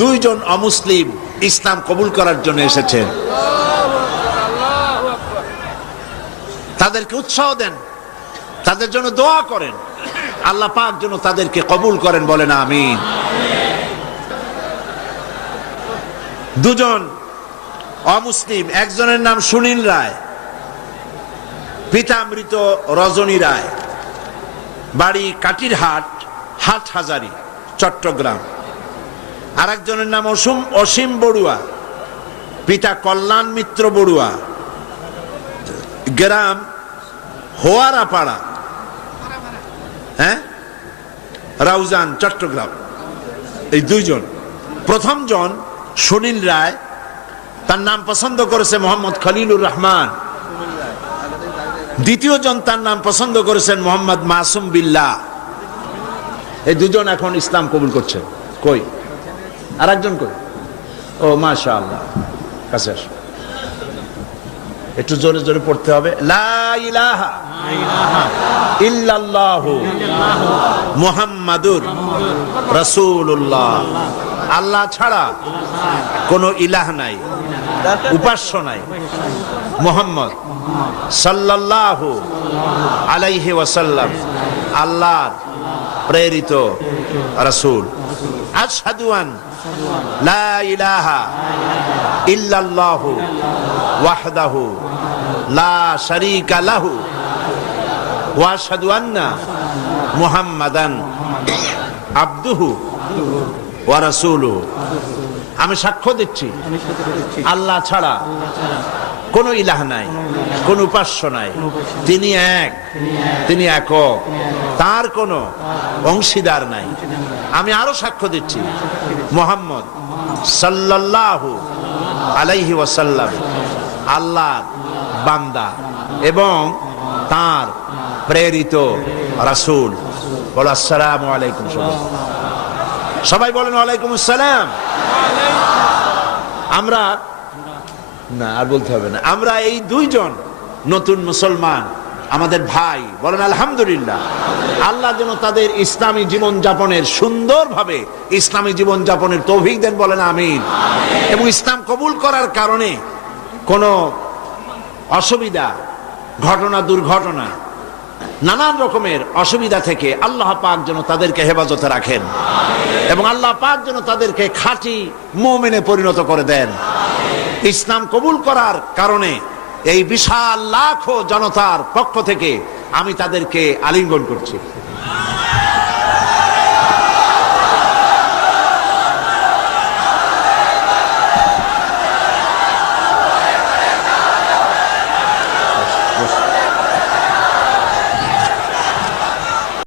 দুইজন অমুসলিম ইসলাম কবুল করার জন্য এসেছেন তাদেরকে উৎসাহ দেন, তাদের জন্য দোয়া করেন। আল্লাহ পাক যেন তাদেরকে কবুল করেন বলেন আমি দুজন অমুসলিম, একজনের নাম সুনীল রায় পিতামৃত রজনী রায়। বাড়ি কাটিরহাট হাট হাজারি চট্টগ্রাম। আর একজনের নাম অসীম অসীম বড়ুয়া, পিতা কল্যাণ মিত্র বড়ুয়া। গ্রাম হোয়ারাপাড়া। হ্যাঁ? রাউজান, চট্টগ্রাম। এই দুইজন। প্রথম জন সুনীল রায়, তার নাম পছন্দ করেছে মোহাম্মদ খলিলুর রহমান। দ্বিতীয় জন তার নাম পছন্দ করেছেন মোহাম্মদ মাসুম বিল্লাহ। এই দুজন এখন ইসলাম কবুল করছেন। কই? আর একজন কই? ও মাশা আল্লাহ কাছে একটু জোরে জোরে পড়তে হবে। মুহাম্মাদুর রাসূলুল্লাহ। আল্লাহ ছাড়া কোনো ইলাহ নাই, উপাস্য নাই। মোহাম্মদ সাল্লাল্লাহু আলাইহি ওয়াসাল্লাম, আল্লাহর প্রেরিত রাসূল। আশহাদু আন লা ইলাহা ইল্লাল্লাহু ওয়াহদাহু লা শারীকা লাহু ওয়া আশহাদু আন্না মুহাম্মাদান আবদুহু ওয়া রাসূলুহু। আমি সাক্ষ্য দিচ্ছি আল্লাহ ছাড়া কোনো ইলাহ নাই, কোন উপাস্য নাই। তিনি এক, তিনি একক। তার কোনো অংশীদার নাই। আমি আরও সাক্ষ্য দিচ্ছি। মোহাম্মদ সাল্লাল্লাহু আলাইহি ওয়াসাল্লাম আল্লাহর বান্দা এবং তার প্রেরিত রাসূল। বলো, আসসালামু আলাইকুম সবাই। বলেন, ওয়ালাইকুম আসসালাম। আমরা না, আর বলতে হবে না। আমরা এই দুইজন নতুন মুসলমান, আমাদের ভাই, বলেন আলহামদুলিল্লাহ। আল্লাহ যেন তাদের ইসলামী জীবন যাপনের সুন্দরভাবে ইসলামী জীবন যাপনের তৌফিক দেন, বলেন আমিন। এবং ইসলাম কবুল করার কারণে কোনো অসুবিধা, ঘটনা, দুর্ঘটনা, নানান রকমের অসুবিধা থেকে আল্লাহ পাক যেন তাদেরকে হেফাজতে রাখেন। এবং আল্লাহ পাক যেন তাদেরকে খাঁটি মোমেনে পরিণত করে দেন। ইসলাম কবুল করার কারণে এই বিশাল লাখো জনতার পক্ষ থেকে আমি তাদেরকে আলিঙ্গন করছি।